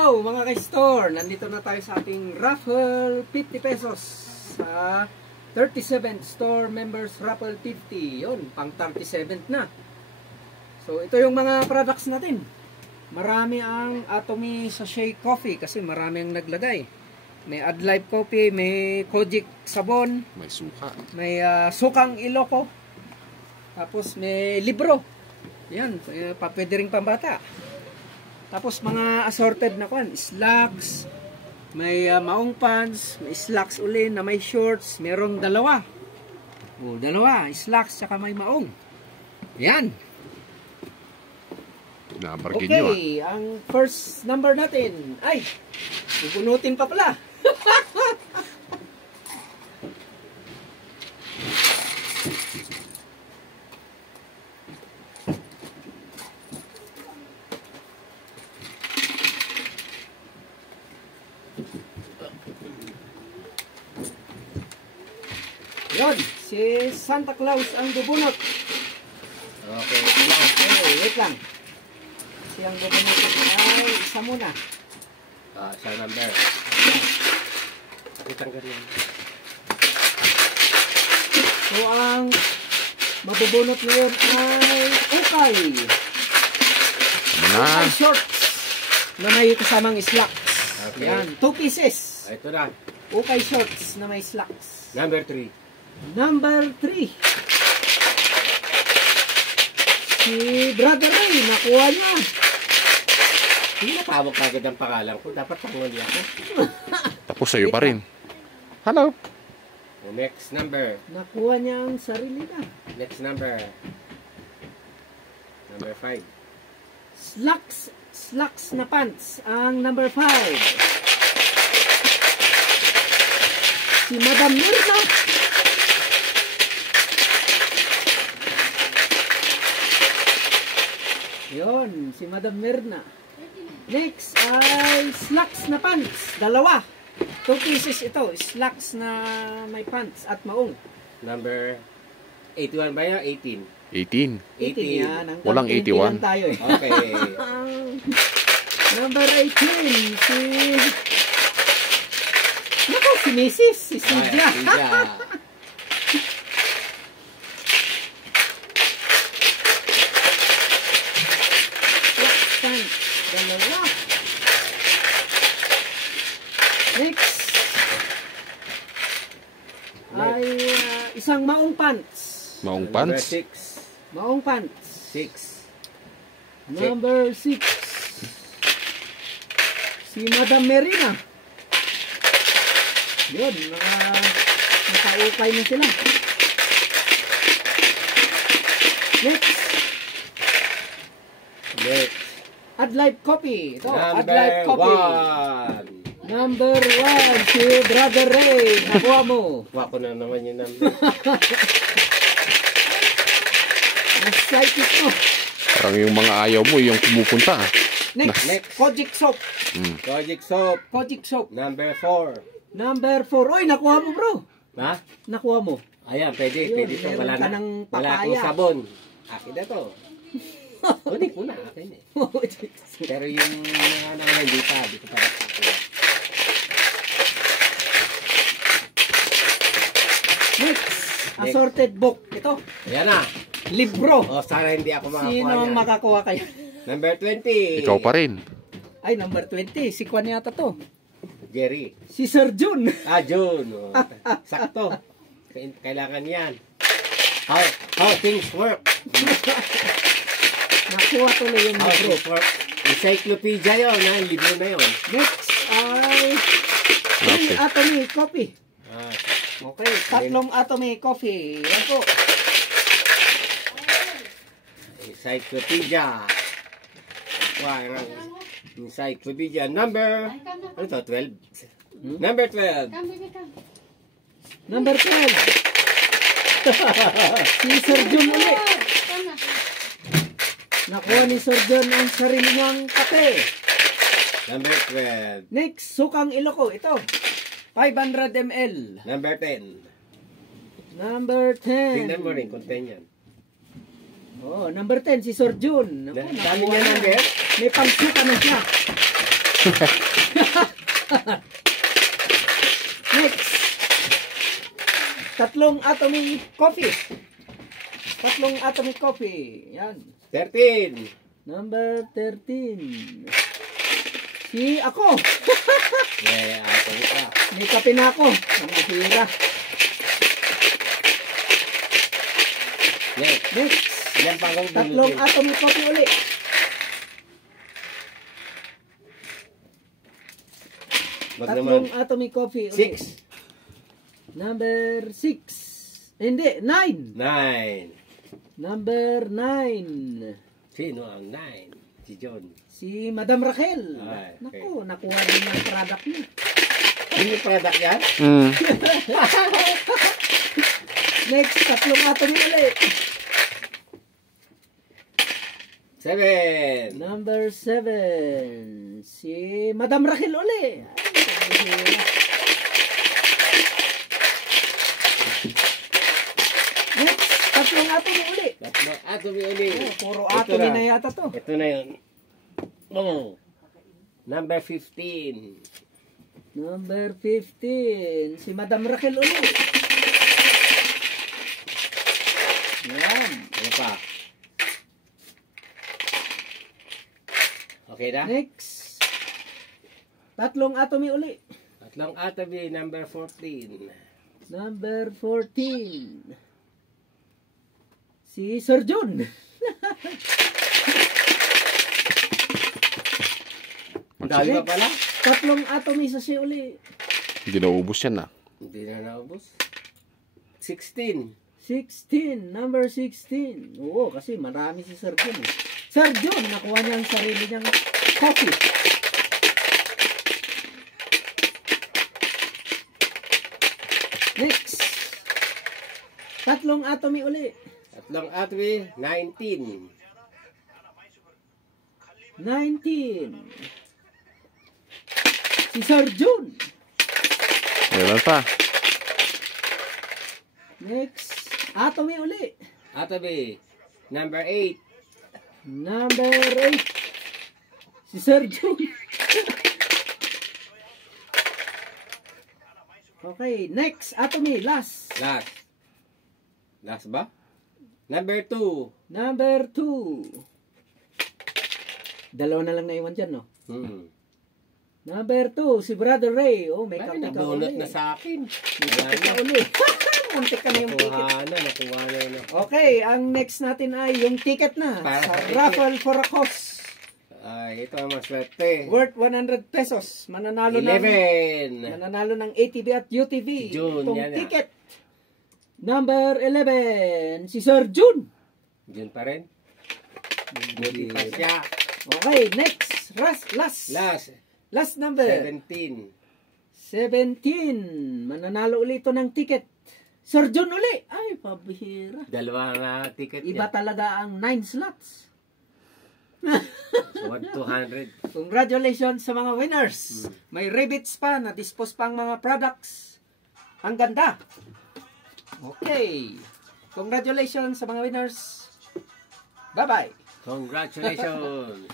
Hello mga ka-store! Nandito na tayo sa ating raffle 50 pesos sa 37th store members raffle 50. Yun, pang 37th na. So ito yung mga products natin. Marami ang Atomy Sachet Coffee kasi marami ang naglagay. May Adlife Coffee, may Kojic Sabon, may suka. May Sukang Iloko. Tapos may libro. Yan, pwede rin pambata. Tapos mga assorted na kwan, slacks, may maong pants, may slacks uli na may shorts, merong dalawa. O, dalawa, slacks tsaka may maong. Yan. Okay, ang first number natin, ay, pupunutin pa pala. Yun, si Santa Claus ang bubunot. Okay, wait lang. Si ang bubunot ay isa muna. Sa number. Kitang ganyan. So, ang mabubunot ngayon ay ukay. Ukay shorts na may kasamang slacks. Okay. Yan, 2 pieces. Ito na. Ukay shorts na may slacks. Number 3. Number 3. Si Brother Ray, nakuha niya. Hindi napawag kagad ang pangalan ko. Dapat panguli ako. Tapos sa'yo pa rin. Hello. Next number. Nakuha niya ang sarili na. Next number. Number 5. Slacks na pants. Ang number 5. Si Madam Mirna. Yun, si Madam Mirna. Next ay slacks na pants. Dalawa. 2 pieces ito. Slacks na may pants at maong. Number 81 ba yan? 18. 18. 18 yan. Walang 81. Tayo, eh. Okay. Number 18. Si... Naku, si Mrs. Si Sidya. Dalawa. Next ay isang maong pants. Maong pants? Number 6. Maong pants. 6. Number 6. Si Madam Merina. Yun, nakaukay na sila. Next. Adlife Coffee. Ito, Adlife Coffee. Number 1. Si Brother Ray. Nakuha mo. Kuha ko na naman yung number. Excited ko. Parang yung mga ayaw mo, yung pumupunta. Next. Kojic Soap. Kojic Soap. Kojic Soap. Number 4. Number 4. Oy, nakuha mo bro. Ha? Nakuha mo. Ayan, pwede. Pwede ito. Wala akong sabon. Akin na to. Kunin ko na. Akin eh. Pero yung hindi pa. Dito pa. Next. Assorted book. Ito. Ayan na. Libro. O, sana hindi ako makakuha Sino ang makakuha kayo? Number 20. Ikaw pa rin. Ay, number 20. Si Kwan yata to. Jerry. Si Sir Jun. Jun. O, sakto. Kailangan yan. How things work. Nakuha tuloy yung How libro. things work. Encyclopedia yun. Yung libro na yun. Next ay Atomy Coffee. Okay, tatlong Atomy Coffee. Yan po. Encyclopedia. Encyclopedia. Number, ano to? 12? Number 12. Number 12. Si Sir Jun ulit. Nakuha ni Sir Jun ang sarili niyang kape. Number 12. Next, Sukang Iloko. Ito. 500 ml. Number 10. Number 10. Tingnan mo rin, contain yan. Oh, number 10 si Sir Jun. Dami niya number. May pangsuka na siya. Next. Tatlong Atomy Coffee. Tatlong Atomy Coffee. Yan. 13. Number 13. Si ako. Yeah, Atomy ka. May kape na ako. Ang mahira. Next. Ilan pa akong Tatlong Atomy Coffee uli. Tatlong Atomy Coffee uli. 6. Number 6. Hindi, 9. 9. Number 9. Sino ang 9? Si John. Si Madam Raquel. Ay, okay. Naku, nakuha rin yung product niya. Ano yung product yan? Next, tatlong Atomy uli. 7. Number 7. Si Madam Raquel uli. Ay, next, tatlong Atomy uli. Tatlong Atomy uli. Oh, puro Atomy na yata to. Ito na yun. Oh. Number 15. Number 15. Si Madam Raquel uli. Yan. Ano pa? Okay na? Next. Tatlong Atomy uli. Tatlong Atomy, number 14. Number 14. Si Sir John. Dali pa pala? Tatlong Atomy sa siya uli. Hindi naubos yan ah. Hindi na naubos. 16. 16. Number 16. Oo, kasi marami si Sir John. Sir John, nakuha niya ang sarili niyang coffee. Next. Tatlong Atomy uli. Tatlong Atomy, 19. 19. Si Sir John. Meron pa. Next. Atomy uli. Atomy, number 8. Number 8. Si Sir John. Okay, next. Atomy, last. Last. Last ba? Number 2. Number 2. Dalawa na lang naiwan dyan, no? Number 2, si Brother Ray. Oh, may Ay, kape ka nabunot uli. na sa akin. May kape ka uli. Muntik ka na yung ticket. Nakuha na. Okay, ang next natin ay yung ticket na. Para Sa sa ticket. raffle for a cause. Ay, ito ang maswerte. Worth 100 pesos. Mananalo 11. ng ATV at UTV. June, Itong yan na. ticket. Number 11, si Sir June. Diyan pa rin. Buti pa siya. Okay, next. Last number. 17. 17. Mananalo ulit ito ng ticket. Sir June uli. Ay, pabihira. Dalawa na ticket Iba niya. talaga ang 9 slots. 200. Congratulations sa mga winners. May rebates pa, na-dispose pa ang mga products. Ang ganda. Okay. Congratulations sa mga winners. Bye-bye. Congratulations.